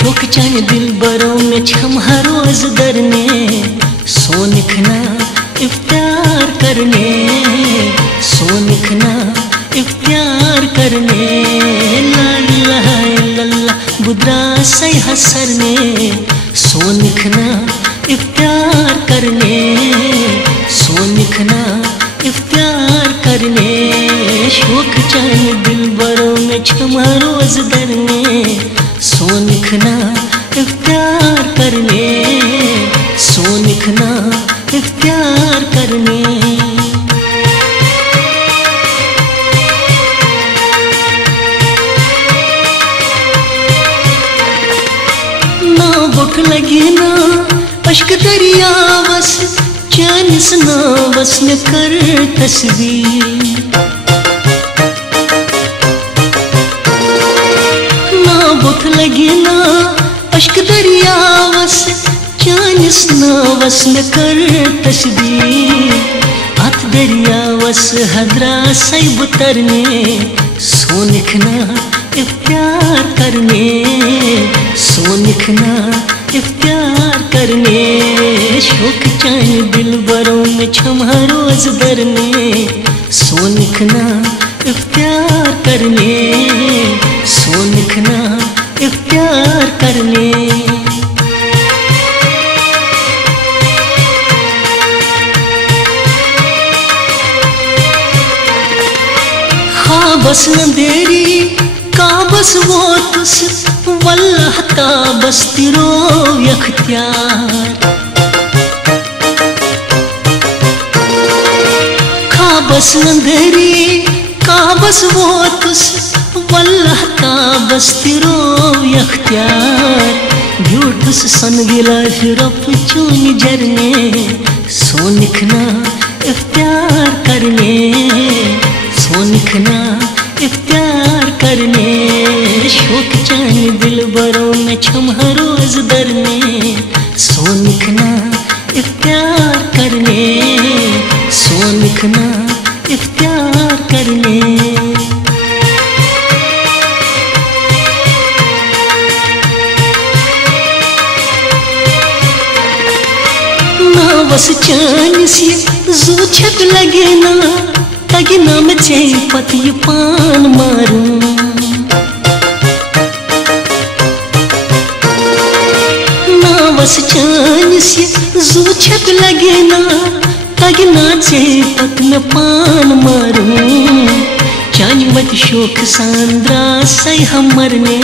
शौक चाहे दिल बरों में छम हर रोज दरने, सोनिखना इफ्तार करने, सोनिखना इफ्तार करने। ला इलाहा इल्लल्लाह बुद्रा सही हसरने, सोनिखना इफ्तार करने, सोनिखना इफ्तार करने। शौक चाहे दिल बरों में छम हर रोज दरने, सोनिखना इफ्तार करने, सोनिखना इफ्तार करने। ना भूख लगी ना अश्क दरिया बस, चानिस ना बस में कर तस्वीर। ना भूख लगी ना अश्क दरिया बस, चानिस ना बस में कर तस्वीर। हाथ दरिया बस हदरा सैब तरने, सोनिखना इफ्तार करने, सोनिखना इफ्तार करने। शौक चाहे दिल बरों में छम हर रोज दरने, सोनिखना इफ्तार करने, सोनिखना इफ्तार करने। बस अंधेरी का बस वो तुस, वल्लाह का बस तिरो यख्तियार। खा बस अंधेरी का बस वो तुस, वल्लाह का बस तिरो यख्तियार। ब्यूटस सन गिला फिर चून जरने, सोनिखना इफ्तार करने, सोनिखना इफ्तार करने। शौक चाहे दिल बरों में छम हर रोज दरने, सोनिखना इफ्तार करने, सोनिखना इफ्तार करने। ना बस चानिस जू छत लगे ना, तगी नाम चे पति पान मारूं। ना बस चानिस जू छत लगे ना, तगी ना चे पत में पान मारूं। चान मत शौक सांद्रा सही हम मरने,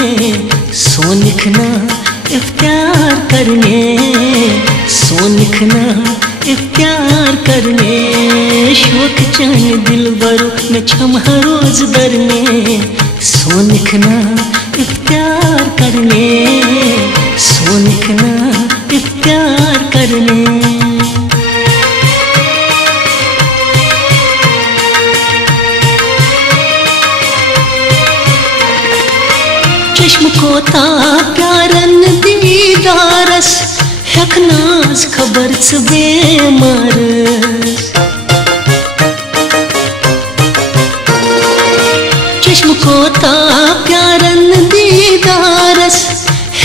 सोनिखना इफ्तार करने, सोनिखना इफ्तार करने। शौक चाहे दिल बरों में छम हर रोज दरने, सोनिखना इफ्तार करने, सोनिखना इफ्तार करने। चश्म को ता प्यारन दीदारस, हकनाज खबर च बेमारस। चश्म को ता प्यारन दीदारस,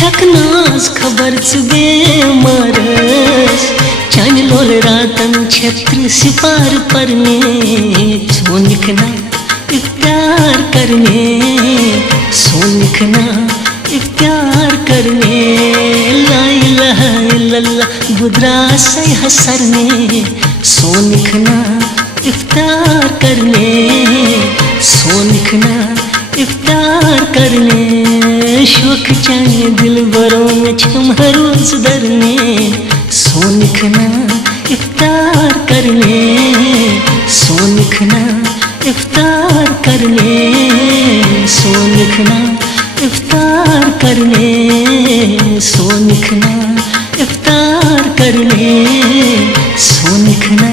हकनाज खबर च बेमारस। चान लोल रातन छत्र सिपार परने, सोनिखना इफ्तार करने, सोनिखना इफ्तार करने। ला इलाहा इल्लल्लाह बुद्रा सही हसरने, सोनिखना इफ्तार करने, सोनिखना इफ्तार करने। शौक चाहे दिल बरों में छम हर रोज दरने, सोनिखना इफ्तार करने, सोनिखना इफ्तार करने, सोनिखना इफ्तार करने, सोनिखना इफ्तार करने, सोनिखना